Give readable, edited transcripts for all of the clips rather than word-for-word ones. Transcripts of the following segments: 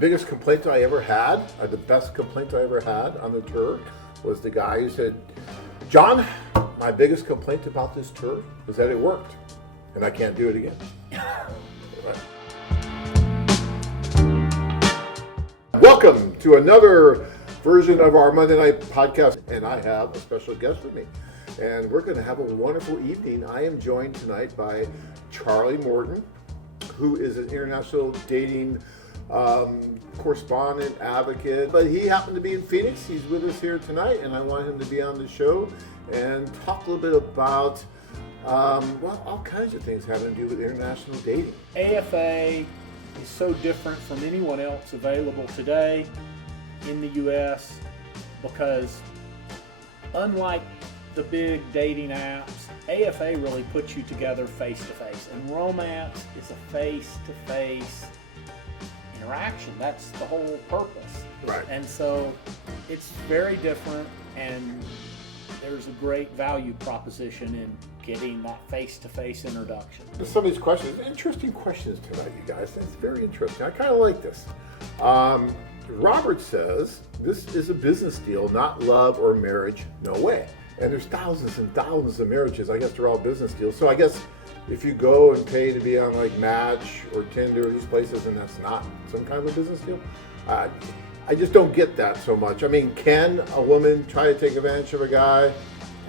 Biggest complaint I ever had, the best complaint I ever had on the tour was the guy who said, John, my biggest complaint about this tour is that it worked and I can't do it again. Welcome to another version of our Monday Night Podcast, and I have a special guest with me. And we're going to have a wonderful evening. I am joined tonight by Charlie Morton, who is an international dating correspondent, advocate, but he happened to be in Phoenix. He's with us here tonight, and I want him to be on the show and talk a little bit about, all kinds of things having to do with international dating. AFA is so different from anyone else available today in the U.S. because unlike the big dating apps, AFA really puts you together face-to-face, and romance is a face-to-face interaction. That's the whole purpose. Right. And so it's very different, and there's a great value proposition in getting that face-to-face introduction. Some of these questions, interesting questions tonight, you guys. It's very interesting. I kind of like this. Robert says, this is a business deal, not love or marriage, no way. And there's thousands and thousands of marriages. I guess they're all business deals. So I guess if you go and pay to be on like Match or Tinder, these places, and that's not some kind of a business deal, I just don't get that so much. I mean, can a woman try to take advantage of a guy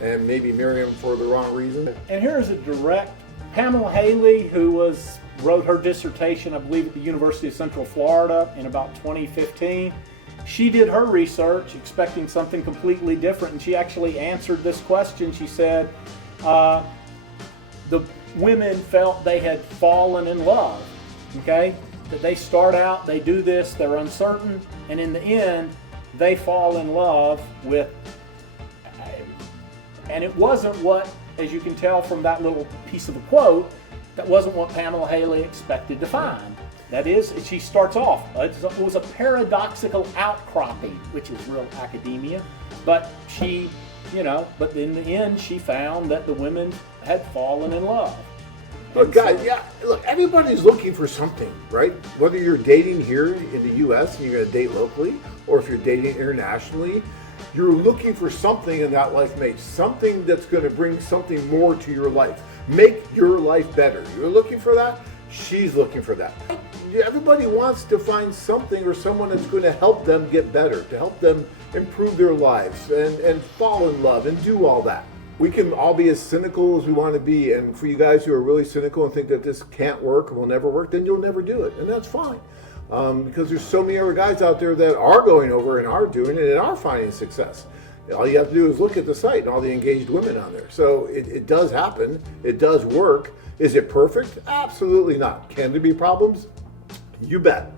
and maybe marry him for the wrong reason? And here's a direct, Pamela Haley, who wrote her dissertation, I believe, at the University of Central Florida in about 2015. She did her research expecting something completely different, and she actually answered this question. She said, the women felt they had fallen in love, okay? That they start out, they do this, they're uncertain, and in the end, they fall in love with, and it wasn't what, as you can tell from that little piece of the quote, that wasn't what Pamela Haley expected to find. That is, she starts off, it was a paradoxical outcropping, which is real academia, but she, but in the end, she found that the women had fallen in love. Look, guys, look, everybody's looking for something, right? Whether you're dating here in the U.S. and you're going to date locally, or if you're dating internationally, you're looking for something in that life mate, something that's going to bring something more to your life, make your life better. You're looking for that, she's looking for that. Everybody wants to find something or someone that's going to help them get better, to help them improve their lives and fall in love and do all that. We can all be as cynical as we want to be, and for you guys who are really cynical and think that this can't work or will never work, then you'll never do it, and that's fine. Because there's so many other guys out there that are going over and are doing it and are finding success. All you have to do is look at the site and all the engaged women on there. So it does happen. It does work. Is it perfect? Absolutely not. Can there be problems? You bet.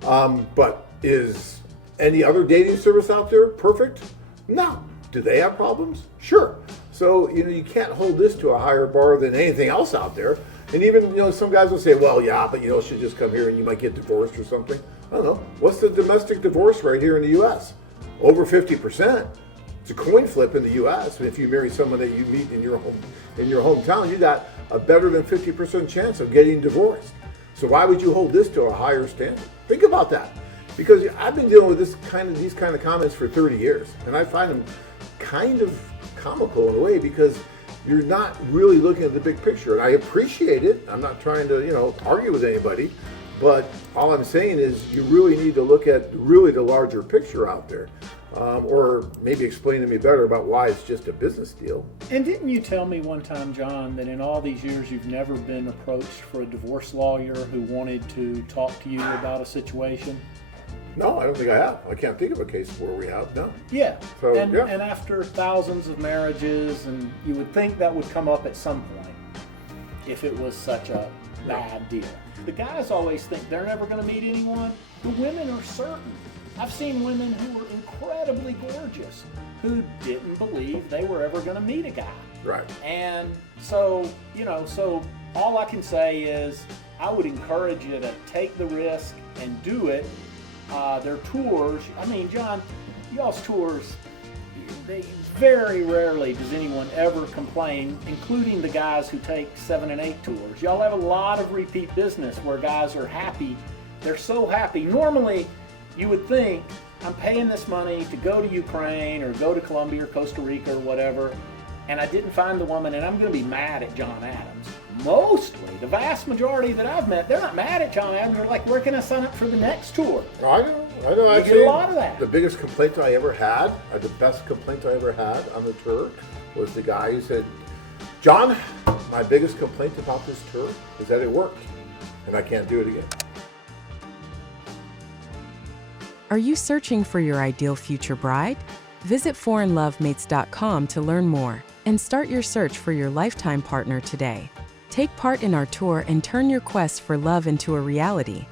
But is any other dating service out there perfect? No. Do they have problems? Sure. So, you can't hold this to a higher bar than anything else out there. And even, some guys will say, well, yeah, but, she'll just come here and you might get divorced or something. I don't know. What's the domestic divorce rate here in the U.S.? Over 50%. It's a coin flip in the U.S. And if you marry someone that you meet in your hometown, you got a better than 50% chance of getting divorced. So why would you hold this to a higher standard? Think about that. Because I've been dealing with these kind of comments for 30 years. And I find them kind of comical in a way because you're not really looking at the big picture. And I appreciate it. I'm not trying to, argue with anybody. But all I'm saying is you really need to look at really the larger picture out there. Or maybe explain to me better about why it's just a business deal. And didn't you tell me one time, John, that in all these years you've never been approached for a divorce lawyer who wanted to talk to you about a situation? No, I don't think I have. I can't think of a case where we have, no. Yeah. So, and after thousands of marriages, and you would think that would come up at some point if it was such a bad deal. The guys always think they're never going to meet anyone. The women are certain. I've seen women who were incredibly gorgeous who didn't believe they were ever going to meet a guy. Right. And so, so all I can say is I would encourage you to take the risk and do it. Their tours, John, y'all's tours, very rarely does anyone ever complain, including the guys who take 7 and 8 tours. Y'all have a lot of repeat business where guys are happy. They're so happy. Normally, You would think, I'm paying this money to go to Ukraine or go to Colombia or Costa Rica or whatever, and I didn't find the woman, and I'm going to be mad at John Adams. Mostly, the vast majority that I've met, they're not mad at John Adams. They're like, where can I sign up for the next tour? I know. You Actually, get a lot of that. The biggest complaint I ever had, the best complaint I ever had on the tour, was the guy who said, John, my biggest complaint about this tour is that it worked, and I can't do it again. Are you searching for your ideal future bride? Visit foreignlovemates.com to learn more and start your search for your lifetime partner today. Take part in our tour and turn your quest for love into a reality.